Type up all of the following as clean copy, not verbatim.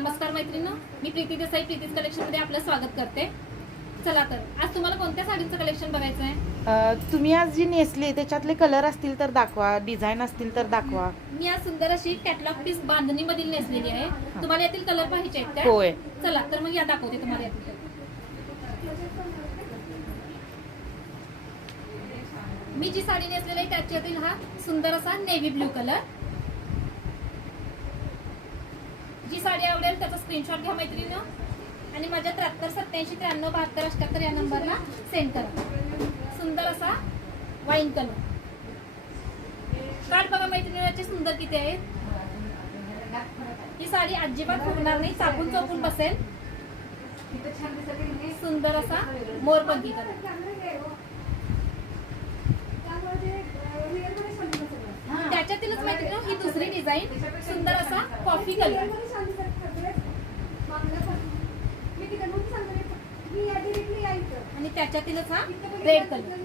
नमस्कार मैत्रिणींनो, मी प्रीती देसाई प्रीतीज कलेक्शन मध्ये आपलं स्वागत करते। चला तर आज तुम्हाला कोणत्या साडींचं कलेक्शन बघायचं आहे? तुम्ही आज जी नेसली त्याच्यातले कलर असतील तर दाखवा, डिझाईन असतील तर दाखवा। मी आज सुंदर अशी कॅटलॉग पीस बांधणी मधील नेसलेली आहे। तुम्हाला यातील कलर पाहिजे आहेत का? होय। चला तर मग या दाखवते तुम्हाला यातील। मी जी साडी नेसलेली आहे त्याच्यातील हा सुंदर असा नेव्ही ब्लू कलर। जी साडी आवडेल त्याचा स्क्रीनशॉट घ्या मैत्रिणींनो आणि माझ्या 73 87 93 72 78 या नंबरला सेंड करा। सुंदर असा वाईन कलर कार्ड बघा मैत्रिणींचे सुंदर किती आहे। ही साडी अजिबात फुगणार नाही, चापून चौकून बसेल। सुंदर असा मोरपंखी कलर, त्याच्यातीलच मैत्रिणींनो ही दुसरी डिझाईन सुंदर असा कॉफी कलर आणि त्याच्यातीलच हा रेड कलर।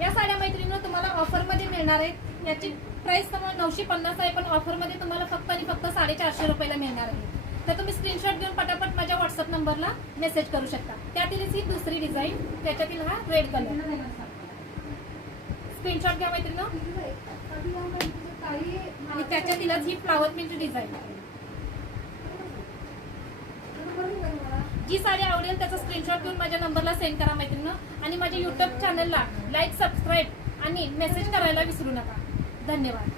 या साड्या मैत्रिणींनो तुम्हाला ऑफर मध्ये मिळणार आहेत। याची प्राइस तुम्हाला 950 आहे, पण ऑफर मध्ये तुम्हाला फक्त आणि फक्त 450 रुपयाला मिळणार आहे। तर तुम्ही स्क्रीनशॉट घेऊन पटापट माझ्या व्हॉट्सअप नंबरला मेसेज करू शकता। त्यातीलच ही दुसरी डिझाईन, त्याच्यातील हा रेड कलर। स्क्रीनशॉट घ्या मैत्रिणींनो आणि त्याच्यातीलच ही फ्लावर प्रिंट डिझाईन। जी साडी आवडेल त्याचा स्क्रीनशॉट घेऊन माझ्या नंबरला सेंड करा मैत्रिणींनो आणि माझ्या YouTube चॅनलला लाईक, सबस्क्राईब आणि मेसेज करायला विसरू नका। धन्यवाद।